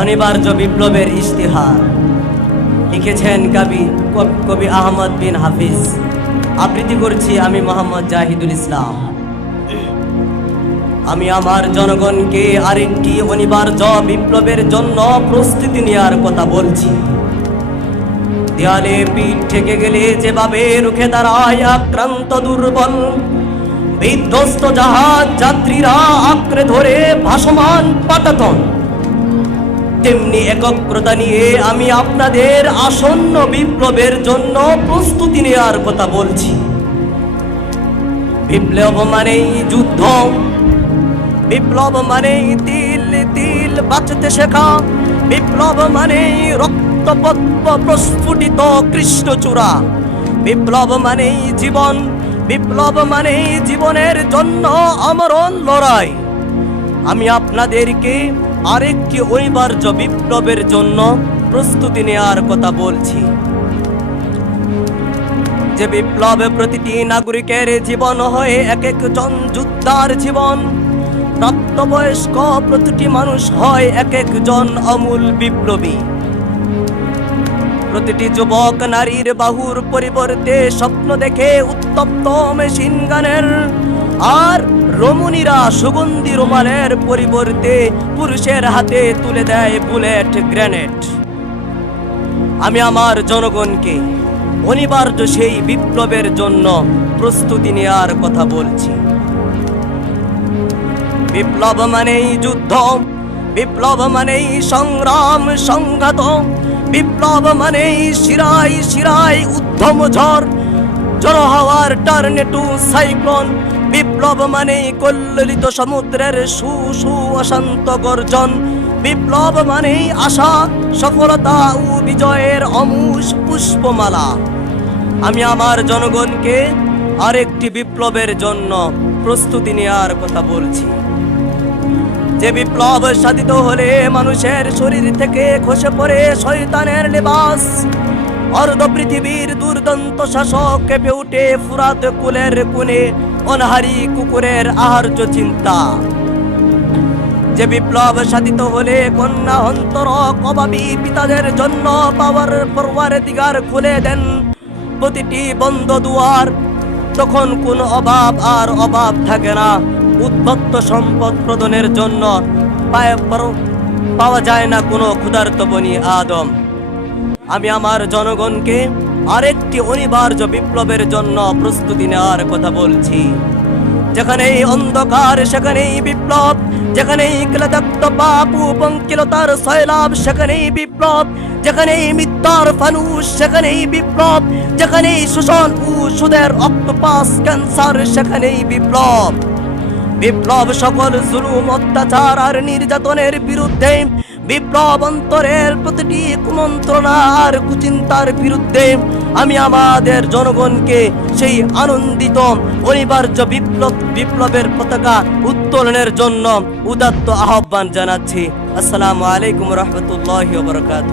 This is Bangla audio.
অনিবার্য বিপ্লবের ইশতিহার। লিখেছেন কবি কবি আহমদ বিন হাফিজ। আবৃত্তি করছি আমি মোহাম্মদ জাহিদুল ইসলাম। আমি আমার জনগণকে আরেকটি অনিবার্য বিপ্লবের জন্য প্রস্তুতি নেওয়ার কথা বলছি। দেয়ালে পিঠ ঠেকে গেলে যেভাবে রুখে দাঁড়ায় আক্রান্ত দুর্বল বিধ্বস্ত জাহাজ যাত্রীরা আঁকড়ে ধরে ভাসমান পাটাতন। তেমনি একগ্রতা নিয়ে আমি আপনাদের আসন্ন বিপ্লবের জন্য প্রস্তুতি নেওয়ার কথা বলছি। বিপ্লব মানেই যুদ্ধ। বিপ্লব মানেই তিল তিল বাঁচতে শেখা। বিপ্লব মানেই রক্তপদ্ম প্রস্ফুটিত কৃষ্ণচূড়া। বিপ্লব মানেই জীবন বিপ্লব মানেই জীবনের জন্য আমরণ লড়াই। আমি আপনাদেরকে আরেকটি ঐবার্য বিপ্লবের জন্য প্রস্তুতি নেওয়ার কথা বলছি। যে বিপ্লব প্রতিটি নাগরিকের জীবন হয়ে এক একজন যোদ্ধার জীবন। প্রাপ্তবয়স্ক প্রতিটি মানুষ হয় এক একজন অমূল বিপ্লবী। প্রতিটি যুবক নারীর বাহুর পরিবর্তে স্বপ্ন দেখে উত্তপ্ত মেশিন গানের। আর রমণীরা সুগন্ধি রোমানের পরিবর্তে পুরুষের হাতে তুলে দেয় বুলেট গ্রেনেড। আমি আমার জনগণকে অনিবার্য সেই বিপ্লবের জন্য প্রস্তুতি নেওয়ার কথা বলছি। বিপ্লব মানেই যুদ্ধ, বিপ্লব মানেই সংগ্রাম, সংঘাত বিপ্লব মানেই শিরাই শিরাই উদ্ধম ঝড়। জড় হওয়ার টার্নেটু সাইক্লোন। বিপ্লব মানেই কল্লিত সমুদ্রের সু সু অশান্ত গর্জন। বিপ্লব মানেই আশা, সফলতা ও বিজয়ের অমুষ পুষ্পমালা। আমি আমার জনগণকে আরেকটি বিপ্লবের জন্য প্রস্তুতি নেওয়ার কথা বলছি। যে বিপ্লব সাধিত হলে মানুষের শরীর থেকে খসে পড়ে শয়তানের লেবাস। অর্ধ পৃথিবীর দুর্দন্ত শাসক কেঁপে উঠে ফুরাত কুলের কোণে অনহারি কুকুরের আহার্য চিন্তা। যে বিপ্লব সাধিত হলে কন্যা অন্তর কবাবি পিতাদের জন্য পাওয়ার পরওয়ার দিগার খুলে দেন প্রতিটি বন্ধ দুয়ার। তখন কোন অভাব আর অভাব থাকে না। উদ্ভক্ত সম্পদ প্রদানের জন্য পাওয়া যায় না কোনো ক্ষুধার্ত বনি আদম। আমি আমার জনগণকে আরেকটি অনিবার্য বিপ্লবের জন্য প্রস্তুতি নেওয়ার কথা বলছি। যেখানেই অন্ধকার, সেখানেই বিপ্লব, যেখানেই ক্লেদগ্ধ পাপু পঙ্কিলতার সয়লাভ, সেখানেই বিপ্লব, যেখানেই মিথ্যার ফানুষ, সেখানেই বিপ্লব, যেখানেই শোষণ ও সুদের অক্টোপাস ক্যান্সার, সেখানেই বিপ্লব। বিপ্লব সকল জুলুম অত্যাচার আর নির্যাতনের বিরুদ্ধে, বিপ্লব অন্তরের প্রতিটি কুমন্ত্রণা আর কুচিন্তার বিরুদ্ধে আমি আমাদের জনগণকে সেই আনন্দিত, অনিবার্য বিপ্লব, বিপ্লবের পতাকা উত্তোলনের জন্য উদাত্ত আহ্বান জানাচ্ছি। আসসালামু আলাইকুম রহমতুল্লাহ বরকাত